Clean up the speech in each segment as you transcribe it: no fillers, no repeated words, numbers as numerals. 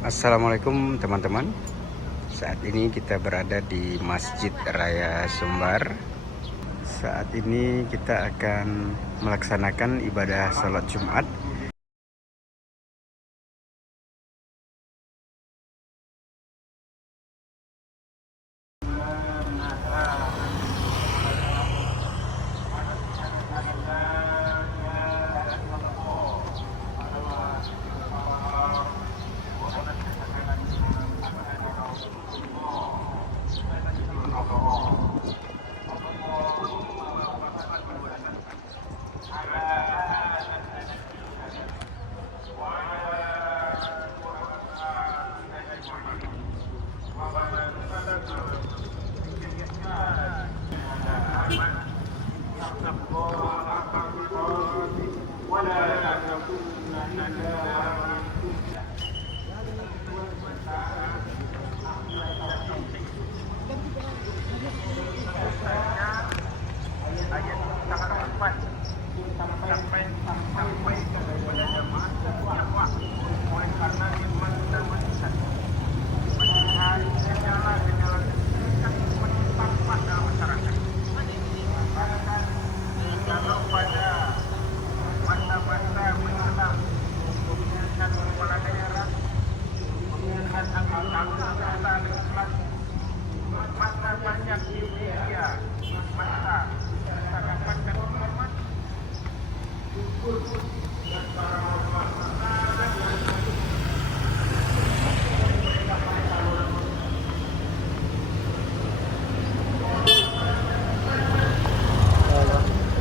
Assalamualaikum teman-teman. Saat ini kita berada di Masjid Raya Sumbar. Saat ini kita akan melaksanakan ibadah salat Jumat.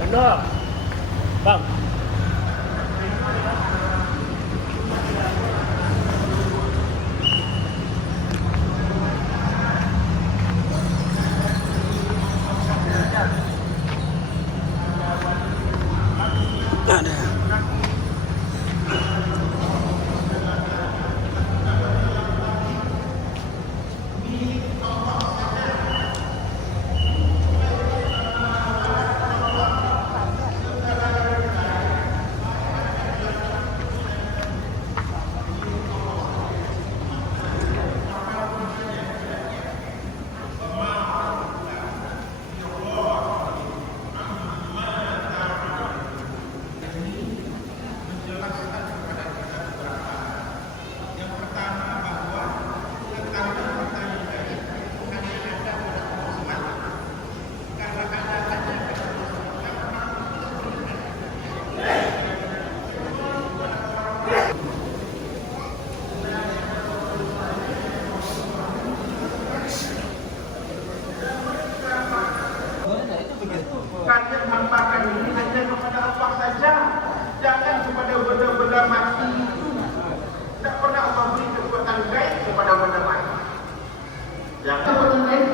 Benar, Bang. Kalian mampakkan ini hanya kepada Allah saja, jangan kepada benda-benda mati itu. Tak pernah Allah beri kekuatan gaib kepada benda mati. Yang kekuatan gaib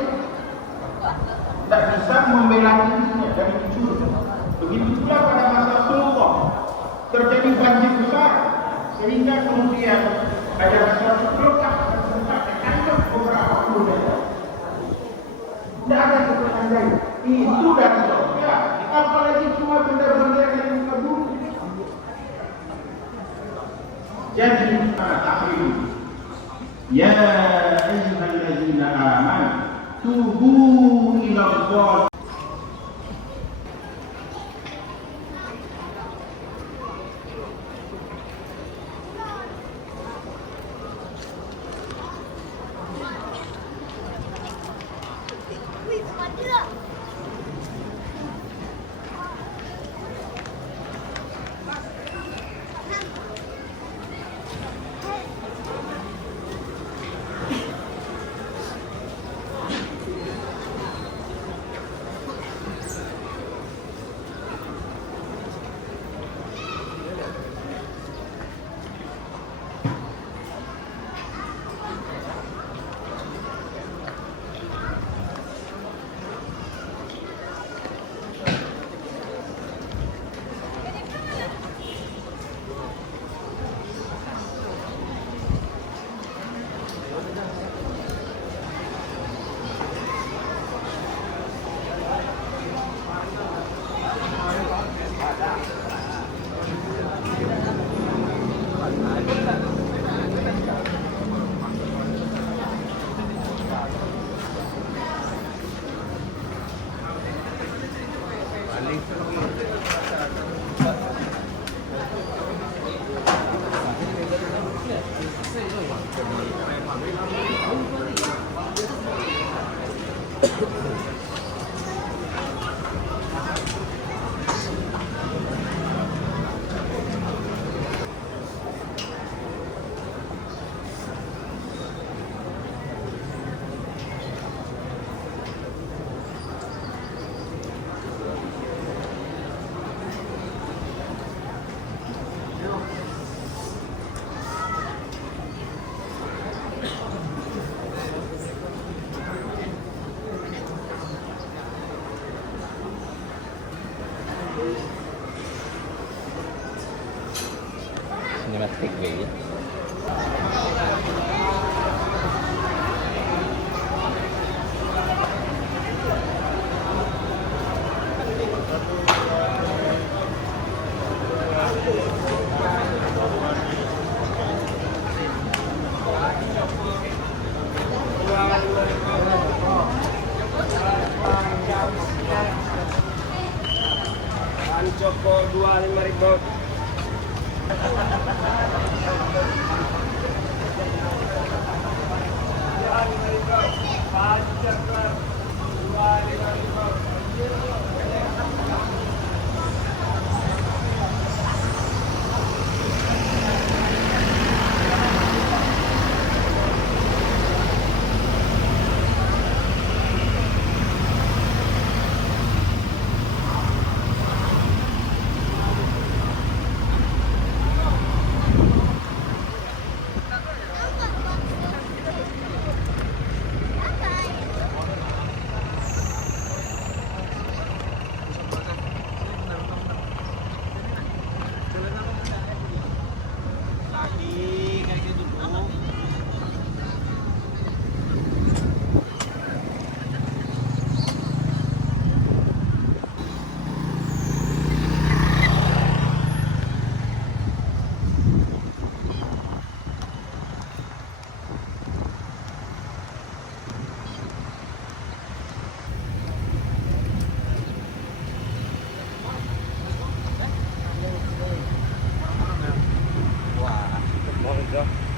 tak bisa membela dirinya dari dicuri. Begitu pula pada masa Rasulullah terjadi banjir besar sehingga kemudian ada suatu lokasi tempat yang hanyut beberapa puluh meter. Tidak ada kekuatan gaib. Itu dari surga. Apalagi cuma benda-benda yang muka bumi. Jadi takhir. Ya ayyuhallazina amanu tubu ila Allah. 25.000. Wah,